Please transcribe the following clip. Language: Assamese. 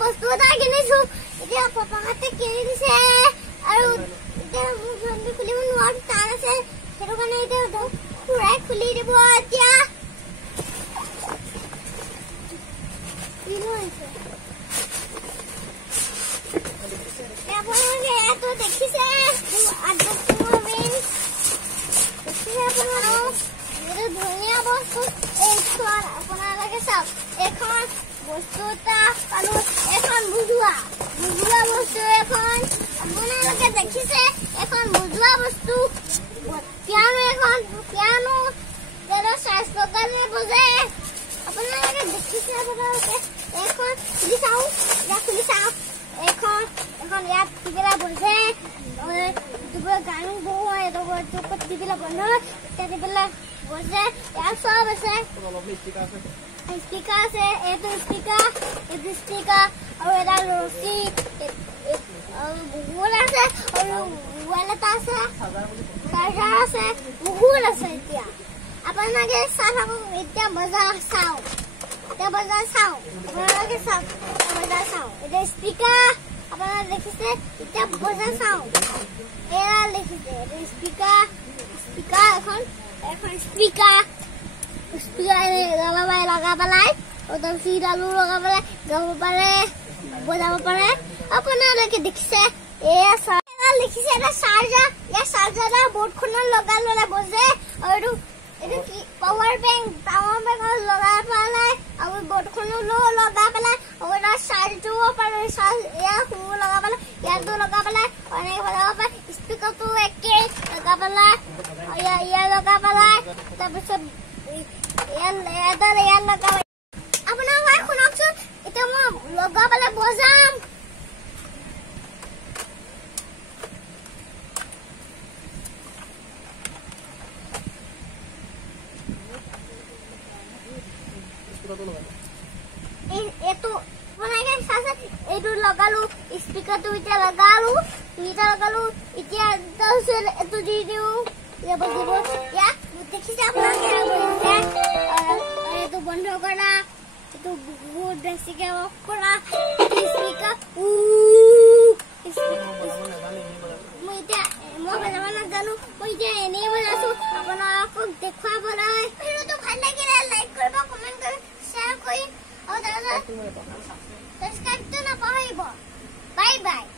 বস্তু এটা কিনিছো এতিয়া পাপাহঁতে কিনি দিছে আৰু এতিয়া মোৰ ঘৰটো খুলিব নোৱাৰো তাৰ আছে সেইটো কাৰণে এতিয়া খুৰাই খুলি দিব এতিয়া কিনো আছে আপোনালোকে এটো দেখিছে আনবক্সিং হবে দেখিছে আপোনালোকে ধুনীয়া বস্তু এই চোৱাৰ আপোনালোকে চাওক এখন বস্তু এটা পালো এখন বুজোৱা বস্তু এখন আপোনালোকে দেখিছে এখন বুজোৱা বস্তু পিয়ানো তেৰ সাইজ লগালে বজে আপোনালোকে দেখিছে আপোনালোকে এখন খুলি চাও এখন ইয়াত টিপিলা বজে দুপুৰ গান গোৱা এটো টিপিলা বন্ধ এতিয়া টিপিলা বজে ইয়াত সব আছে স্পিকাৰ আছে এইটো স্পিকাৰ আৰু এটা ৰছী বহুত আছে আৰু ৱালেট আছে চাৰ্জাৰ আছে বহুত আছে এতিয়া আপোনালোকে চাওক এতিয়া বজাৰ চাও আপোনালোকে চাওক এতিয়া স্পিকাৰ আপোনালোকে দেখিছে এতিয়া বজাৰ চাও এয়া লিখিছে স্পিকাৰ এখন স্পিকাৰ লগাব পেলাই চিডালো লগাব পেলাই গাব পাৰে বজাব পাৰে আপোনালোকে দেখিছে এয়া লিখিছে এটা চাৰ্জাৰ ইয়াৰ চাৰ্জাৰ বৰ্ডখনত লগালে বজে আৰু এইটো কি পাৱাৰ বেংক লগাই পেলাই আৰু বৰ্ডখনো লগাই পেলাই আৰু এটা চাৰ্জটো পাৰে এয়া সৰু লগাই পেলাই ইয়াতো লগাই পেলাই অনেক লগাব পাৰে স্পিকাৰটো একে লগাই পেলাই ইয়াৰ লগাই পেলাই তাৰপিছত ইয়াৰ লগাব আপোনালোকে শুনকচোন এতিয়া মই লগাই পেলাই বজাম এইটো লগালো স্পিকাৰটো এতিয়া লগালো এতিয়া এইটো দি দিও দেখিছে আপোনালোকে এইটো বন্ধ কৰা এইটো বহুত বেছিকে অফ কৰা স্পিকাৰ মই বজাব নাজানো মই এতিয়া এনেই বজাইছো আপোনালোকক দেখুৱাবলৈ ভিডিঅ'টো ভাল লাগিলে লাইক কৰিব কমেণ্ট কৰি শ্বেয়াৰ কৰি আৰু সাবস্ক্ৰাইবটো নকৰিব বাই বাই